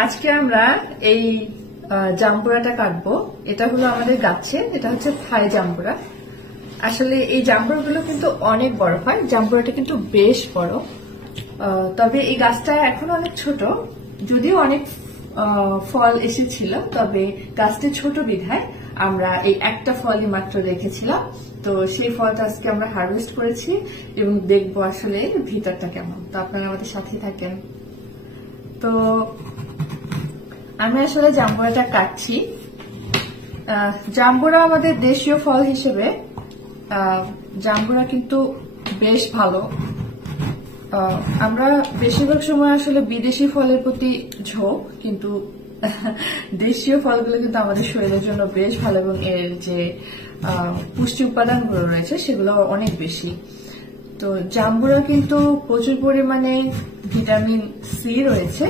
আজকে আমরা এই জাম্বুরাটা কাটবো। এটা হলো আমাদের গাছে, এটা হচ্ছে থাই জাম্বুরা। আসলে এই জাম্বুরাগুলো কিন্তু অনেক বড় হয়, জাম্বুরাটা কিন্তু বেশ বড়। তবে এই গাছটা এখন অনেক ছোট, যদিও অনেক ফল এসেছিল, তবে গাছটি ছোট বিধায় আমরা এই একটা ফলই মাত্র রেখেছিলাম। তো সেই ফলটা আজকে আমরা হারভেস্ট করেছি এবং দেখবো আসলে ভিতরটা কেমন। তো আপনারা আমাদের সাথে থাকেন। তো আমি আসলে জাম্বুরাটা কাটছি। জাম্বুরা আমাদের দেশীয় ফল হিসেবে জাম্বুরা কিন্তু বেশ ভালো। আমরা বেশিরভাগ সময় আসলে বিদেশি ফলের প্রতি ঝোঁক, কিন্তু দেশীয় ফলগুলো কিন্তু আমাদের শরীরের জন্য বেশ ভালো এবং এর যে পুষ্টি উপাদানগুলো রয়েছে সেগুলো অনেক বেশি। তো জাম্বুরা কিন্তু প্রচুর পরিমাণে ভিটামিন সি রয়েছে,